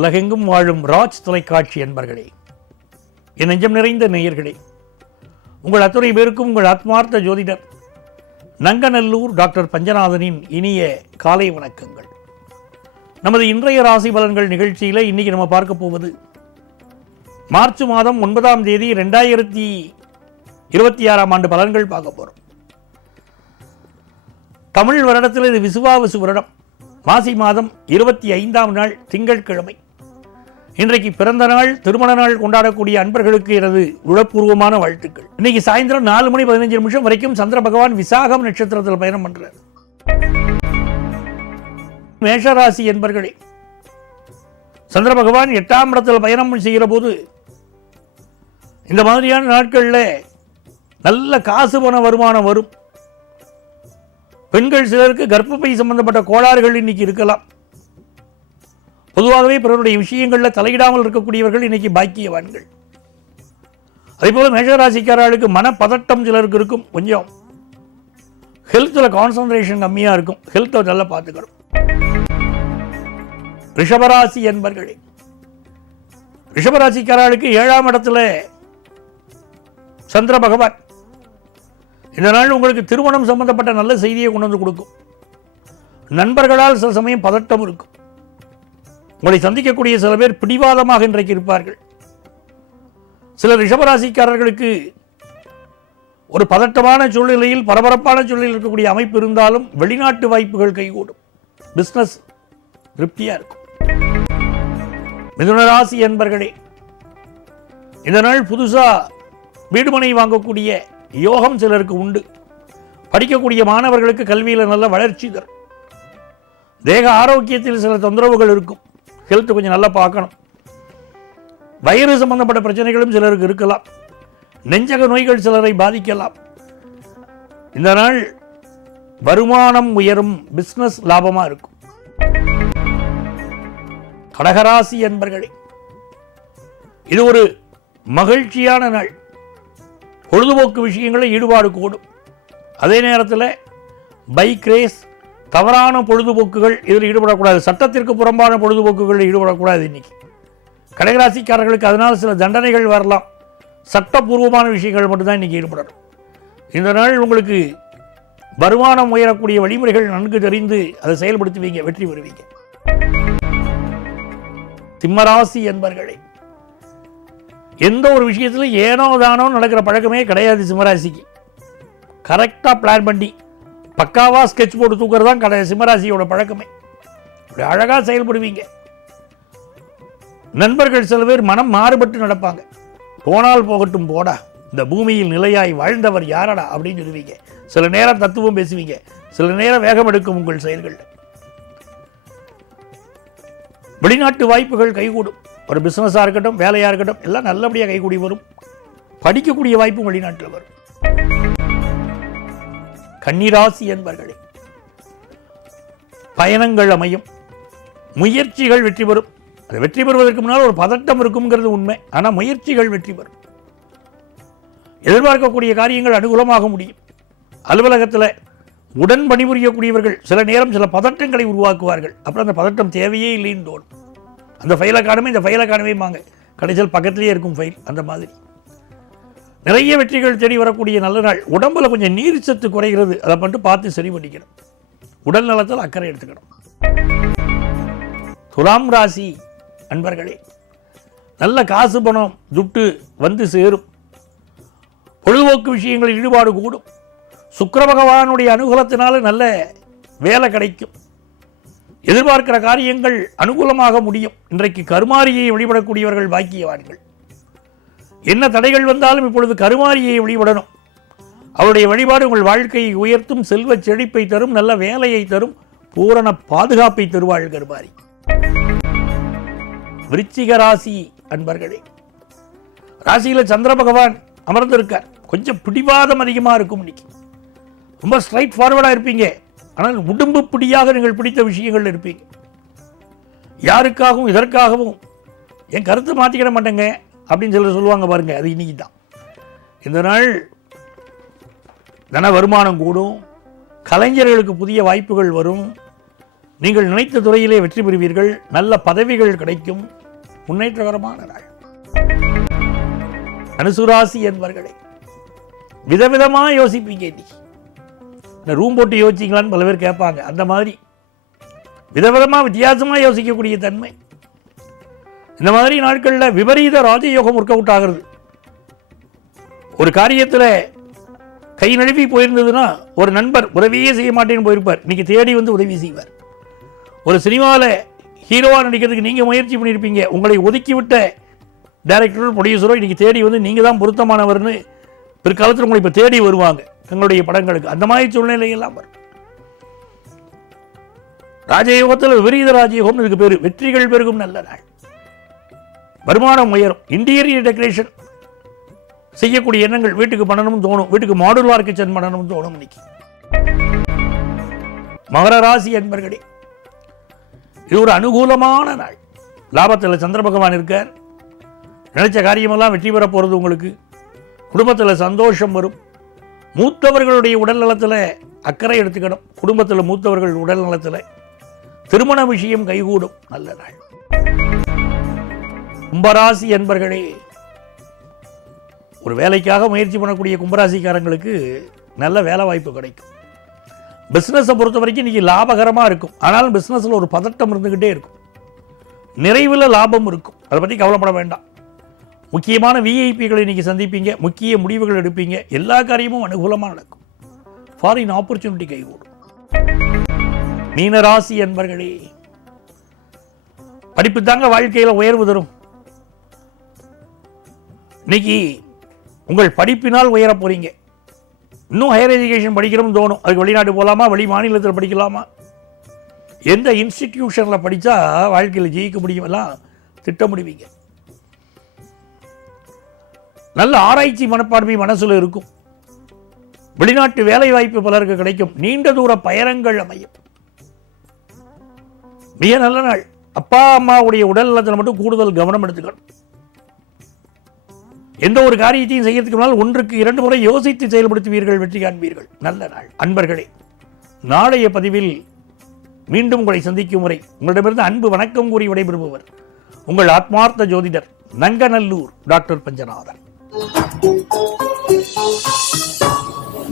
உலகெங்கும் வாழும் ராஜ் தொலைக்காட்சி என்பர்களே, என் நெஞ்சம் நிறைந்த நேயர்களே, உங்கள் அத்துணை பேருக்கும் உங்கள் ஆத்மார்த்த ஜோதிடர் நங்கநல்லூர் டாக்டர் பஞ்சநாதனின் இனிய காலை வணக்கங்கள். நமது இன்றைய ராசி பலன்கள் நிகழ்ச்சியில் இன்னைக்கு நம்ம பார்க்க போவது மார்ச் மாதம் 9ஆம் தேதி 2026ஆம் ஆண்டு பலன்கள் பார்க்க போகிறோம். தமிழ் வருடத்தில் இது விசுவாவசு வருடம். மாசி மாதம் 25ஆம் நாள் திங்கட்கிழமை. இன்றைக்கு பிறந்த நாள், திருமண நாள் கொண்டாடக்கூடிய அன்பர்களுக்கு எனது உளப்பூர்வமான வாழ்த்துக்கள். இன்னைக்கு சாயந்தரம் 4:15 வரைக்கும் சந்திர பகவான் விசாகம் நட்சத்திரத்தில் பயணம் பண்றார். மேஷராசி என்பர்களே, சந்திர பகவான் 8ஆம் இடத்தில் பயணம் செய்கிற போது இந்த மாதிரியான நாட்களில் நல்ல காசு பண வருமானம் வரும். பெண்கள் சிலருக்கு கர்ப்பப்பை சம்பந்தப்பட்ட கோளாறுகள் இன்னைக்கு இருக்கலாம். பொதுவாகவே பிறருடைய விஷயங்களில் தலையிடாமல் இருக்கக்கூடியவர்கள் இன்னைக்கு பாக்கியவான்கள். அதே போல மேஷராசிக்காரர்களுக்கு மனப்பதட்டம் சிலருக்கு இருக்கும். கொஞ்சம் ஹெல்த்தில் கான்சன்ட்ரேஷன் கம்மியாக இருக்கும். ஹெல்த்தை நல்லா பார்த்துக்கணும். ரிஷபராசி என்பர்களே, ரிஷபராசிக்காரர்களுக்கு 7ஆம் இடத்துல சந்திர பகவான். இந்த நாள் உங்களுக்கு திருமணம் சம்பந்தப்பட்ட நல்ல செய்தியை கொண்டு வந்து கொடுக்கும். நண்பர்களால் சில சமயம் பதட்டம் இருக்கும். உங்களை சந்திக்கக்கூடிய சில பேர் பிடிவாதமாக இன்றைக்கு இருப்பார்கள். சில ரிஷபராசிக்காரர்களுக்கு ஒரு பதட்டமான சூழ்நிலையில், பரபரப்பான சூழ்நிலையில் இருக்கக்கூடிய அமைப்பு இருந்தாலும் வெளிநாட்டு வாய்ப்புகள் கைகூடும். பிஸ்னஸ் திருப்தியாக இருக்கும். மிதுனராசி என்பர்களே, இந்த நாள் புதுசாக வீடுமனை வாங்கக்கூடிய யோகம் சிலருக்கு உண்டு. படிக்கக்கூடிய மாணவர்களுக்கு கல்வியில் நல்ல வளர்ச்சி தரும். தேக ஆரோக்கியத்தில் சில தொந்தரவுகள் இருக்கும். ஹெல்த் கொஞ்சம் நல்லா பார்க்கணும். வயிறு சம்பந்தப்பட்ட பிரச்சனைகளும் சிலருக்கு இருக்கலாம். நெஞ்சக நோய்கள் சிலரை பாதிக்கலாம். இந்த நாள் வருமானம் உயரும். பிஸ்னஸ் லாபமாக இருக்கும். கடகராசி என்பர்களே, இது ஒரு மகிழ்ச்சியான நாள். பொழுதுபோக்கு விஷயங்களில் ஈடுபாடு கூடும். அதே நேரத்தில் பைக் ரேஸ், தவறான பொழுதுபோக்குகள் இதில் ஈடுபடக்கூடாது. சட்டத்திற்கு புறம்பான பொழுதுபோக்குகளில் ஈடுபடக்கூடாது. இன்னைக்கு கடகராசிக்காரர்களுக்கு அதனால் சில தண்டனைகள் வரலாம். சட்டப்பூர்வமான விஷயங்கள் மட்டும்தான் இன்றைக்கி ஈடுபடணும். இந்த நாள் உங்களுக்கு வருமானம் உயரக்கூடிய வழிமுறைகள் நன்கு தெரிந்து அதை செயல்படுத்துவீங்க, வெற்றி பெறுவீங்க. சிம்மராசி என்பர்களே, எந்த ஒரு விஷயத்திலும் ஏனோ தானோ நடக்கிற பழக்கமே கிடையாது சிம்மராசிக்கு. கரெக்டாக பிளான் பண்ணி பக்காவாக ஸ்கெட்ச் போட்டு தூக்குறது தான் சிம்மராசியோட பழக்கமே. அப்படி அழகாக செயல்படுவீங்க. நண்பர்கள் சில பேர் மனம் மாறுபட்டு நடப்பாங்க. போனால் போகட்டும் போடா, இந்த பூமியில் நிலையாய் வாழ்ந்தவர் யாரடா அப்படின்னு சொல்லுவீங்க. சில நேரம் தத்துவம் பேசுவீங்க, சில நேரம் வேகம் எடுக்கும் உங்கள் செயல்கள். வெளிநாட்டு வாய்ப்புகள் கைகூடும். ஒரு பிஸ்னஸாக இருக்கட்டும், வேலையாக இருக்கட்டும், எல்லாம் நல்லபடியாக கைகூடி வரும். படிக்கக்கூடிய வாய்ப்பும் வெளிநாட்டில் வரும். கன்னிராசி என்பர்களே, பயணங்கள் அமையும். முயற்சிகள் வெற்றி பெறும். அது வெற்றி பெறுவதற்கு முன்னால் ஒரு பதட்டம் இருக்குங்கிறது உண்மை. ஆனால் முயற்சிகள் வெற்றி பெறும். எதிர்பார்க்கக்கூடிய காரியங்கள் அனுகூலமாக முடியும். அலுவலகத்தில் உடன் பணிபுரியக்கூடியவர்கள் சில நேரம் சில பதட்டங்களை உருவாக்குவார்கள். அப்புறம் அந்த பதட்டம் தேவையே இல்லைன்னு தோணும். அந்த ஃபைலை காணுமே, இந்த ஃபைலை காணுமேமாங்க. கடைசியில் பக்கத்திலேயே இருக்கும் ஃபைல். அந்த மாதிரி நிறைய வெற்றிகள் தேடி வரக்கூடிய நல்ல நாள். உடம்புல கொஞ்சம் நீர் சத்து குறைகிறது. அதை மட்டும் பார்த்து சரி பண்ணிக்கணும். உடல் நலத்தில் அக்கறை எடுத்துக்கணும். துலாம் ராசி அன்பர்களே, நல்ல காசு பணம் துட்டு வந்து சேரும். பொழுதுபோக்கு விஷயங்களில் ஈடுபாடு கூடும். சுக்கிர பகவானுடைய அனுகூலத்தினால நல்ல வேலை கிடைக்கும். எதிர்பார்க்கிற காரியங்கள் அனுகூலமாக முடியும். இன்றைக்கு கருமாரியை வழிபடக்கூடியவர்கள் பாக்கியவான்கள். என்ன தடைகள் வந்தாலும் இப்பொழுது கருமாரியை வழிபடணும். அவருடைய வழிபாடு உங்கள் வாழ்க்கையை உயர்த்தும், செல்வ செழிப்பை தரும், நல்ல வேலையை தரும், பூரண பாதுகாப்பை தருவாள் கருமாரி. விருச்சிக ராசி அன்பர்களே, ராசியில் சந்திர பகவான் அமர்ந்திருக்கார். கொஞ்சம் பிடிவாதம் அதிகமாக இருக்கும். இன்னைக்கு ரொம்ப ஸ்ட்ரைட் ஃபார்வர்டாக இருப்பீங்க. ஆனால் உடம்பு பிடியாக நீங்கள் பிடித்த விஷயங்கள் இருப்பீங்க. யாருக்காகவும் இதற்காகவும் என் கருத்தை மாற்றிக்கிட மாட்டேங்க அப்படின்னு சொல்லுவாங்க பாருங்க. அது இன்னைக்கு தான். இந்த நாள் தன வருமானம் கூடும். கலைஞர்களுக்கு புதிய வாய்ப்புகள் வரும். நீங்கள் நினைத்த துறையிலே வெற்றி பெறுவீர்கள். நல்ல பதவிகள் கிடைக்கும். முன்னேற்றகரமான நாள். தனுசுராசி என்பவர்களே, விதவிதமா யோசிப்பீங்க. இந்த ரூம் போட்டு யோசிச்சிங்களான்னு பல பேர் கேட்பாங்க. அந்த மாதிரி விதவிதமா வித்தியாசமா யோசிக்கக்கூடிய தன்மை. இந்த மாதிரி நாட்களில் விபரீத ராஜயோகம் ஒர்க் அவுட் ஆகிறது. ஒரு காரியத்தில் கை நழுவி போயிருந்ததுன்னா ஒரு நண்பர் உதவியே செய்ய மாட்டேன்னு போயிருப்பார், இன்னைக்கு தேடி வந்து உதவி செய்வார். ஒரு சினிமாவில் ஹீரோவாக நடிக்கிறதுக்கு நீங்கள் முயற்சி பண்ணியிருப்பீங்க, உங்களை ஒதுக்கிவிட்ட டைரக்டரோ ப்ரொடியூசரோ இன்னைக்கு தேடி வந்து நீங்கள் தான் பொருத்தமானவர்னு பிற்காலத்தில் உங்களை இப்போ தேடி வருவாங்க தங்களுடைய படங்களுக்கு. அந்த மாதிரி சூழ்நிலையெல்லாம் வரும். ராஜயோகத்தில் விபரீத ராஜயோகம் இதுக்கு பேர். வெற்றிகள் பெருகும் நல்ல நாள். வருமானம் உயரும். இன்டீரியர் டெக்கரேஷன் செய்யக்கூடிய எண்ணங்கள் வீட்டுக்கு பண்ணணும்னு தோணும். வீட்டுக்கு மாடுலார் கிச்சன் பண்ணணும்னு தோணும். இன்னைக்கு மகர ராசி என்பர்களே, இது ஒரு அனுகூலமான நாள். லாபத்தில் சந்திர பகவான் இருக்கார். நினைச்ச காரியமெல்லாம் வெற்றி பெற போகிறது. உங்களுக்கு குடும்பத்தில் சந்தோஷம் வரும். மூத்தவர்களுடைய உடல் நலத்தில் அக்கறை எடுத்துக்கணும். குடும்பத்தில் மூத்தவர்கள் உடல் நலத்தில் திருமண விஷயம் கைகூடும். நல்ல நாள். கும்பராசி என்பர்களே, ஒரு வேலைக்காக முயற்சி பண்ணக்கூடிய கும்பராசிக்காரங்களுக்கு நல்ல வேலை வாய்ப்பு கிடைக்கும். பிஸ்னஸை பொறுத்த வரைக்கும் இன்றைக்கி லாபகரமாக இருக்கும். ஆனாலும் பிஸ்னஸில் ஒரு பதட்டம் இருந்துக்கிட்டே இருக்கும். நிறைவில் லாபம் இருக்கும். அதை பற்றி கவலைப்பட வேண்டாம். முக்கியமான விஐபிகளை இன்றைக்கி சந்திப்பீங்க. முக்கிய முடிவுகள் எடுப்பீங்க. எல்லா காரியமும் அனுகூலமாக நடக்கும். ஃபாரின் ஆப்பர்ச்சுனிட்டி கைகூடும். மீனராசி என்பர்களே, படிப்பு தாங்க வாழ்க்கையில் உயர்வு தரும். இன்னைக்கு உங்கள் படிப்பினால் உயர போறீங்க. இன்னும் ஹையர் எஜுகேஷன் படிக்கணும்னு தோணும். அதுக்கு வெளிநாட்டு போகலாமா, வெளி மாநிலத்தில் படிக்கலாமா, எந்த இன்ஸ்டிடியூஷனில் படித்தா வாழ்க்கையில் ஜெயிக்க முடியும் எல்லாம் திட்டமிடுவீங்க. நல்ல ஆராய்ச்சி மனப்பான்மை மனசில் இருக்கும். வெளிநாட்டு வேலை வாய்ப்பு பலருக்கு கிடைக்கும். நீண்ட தூர பயணங்கள் அமையும். மிக நல்ல நாள். அப்பா அம்மாவுடைய உடல் நலத்தில் மட்டும் கூடுதல் கவனம் எடுத்துக்கணும். எந்த ஒரு காரியத்தையும் செய்யறதுக்கு முன்னால் 1-2 முறை யோசித்து செயல்படுத்துவீர்கள், வெற்றி காண்பீர்கள். நல்ல நாள். அன்பர்களே, நாளைய பதிவில் மீண்டும் உங்களை சந்திக்கும் வரை உங்களிடமிருந்து அன்பு வணக்கம் கூறி விடைபெறுபவர் உங்கள் ஆத்மார்த்த ஜோதிடர் நங்கநல்லூர் டாக்டர் பஞ்சநாதன்.